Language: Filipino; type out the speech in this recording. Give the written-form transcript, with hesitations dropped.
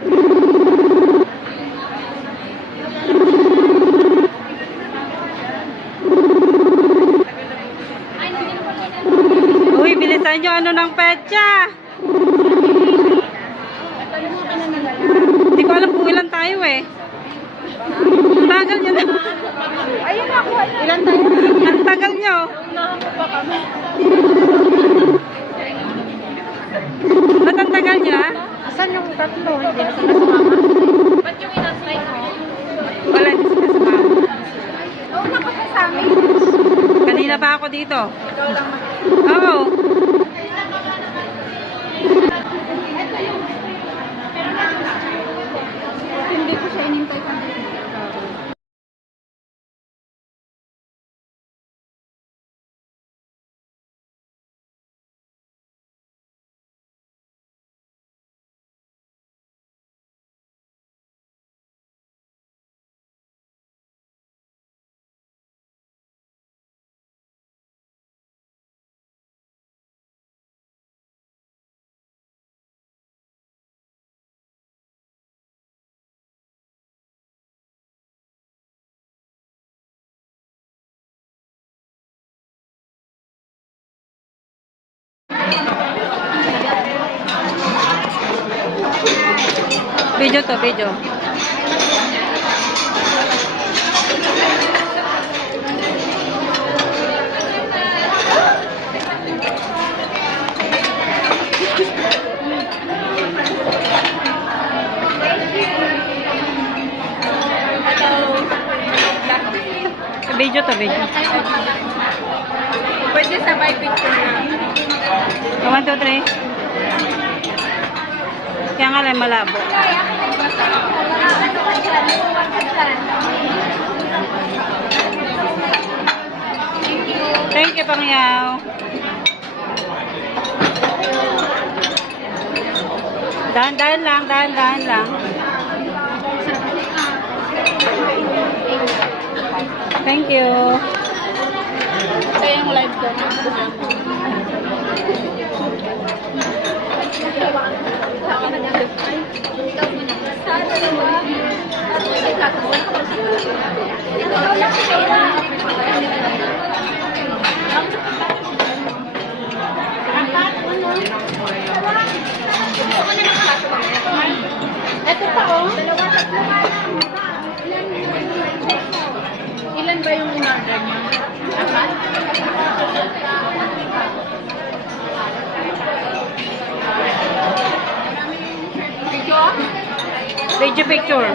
Uy, bilisan nyo ano ng petsa. Hindi ko alam kung ilan tayo eh. Ang tagal nyo na. Ayun ako. Ilan tayo? Ang tagal nyo. Nakakuha kami. Ba't ang tagal nyo ha? Asan yung tatlo? Hindi na sila sumama. Ba't yung inasline mo? Wala, hindi sila sumama. Oo, nakapay sa amin. Kanina pa ako dito. Ikaw lang Oo. hindi ko siya inintay pa. Video to, video. Video to, video. Pwede sabay picture na. 1, 2, 3. Kaya nga lang malabo. Thank you, Pangyaw. Dahan-dahan lang, dahan-dahan lang. Thank you. Kaya yung live ko. Ito pa oh. Ilan ba yung in-order niya? Apat? Video picture.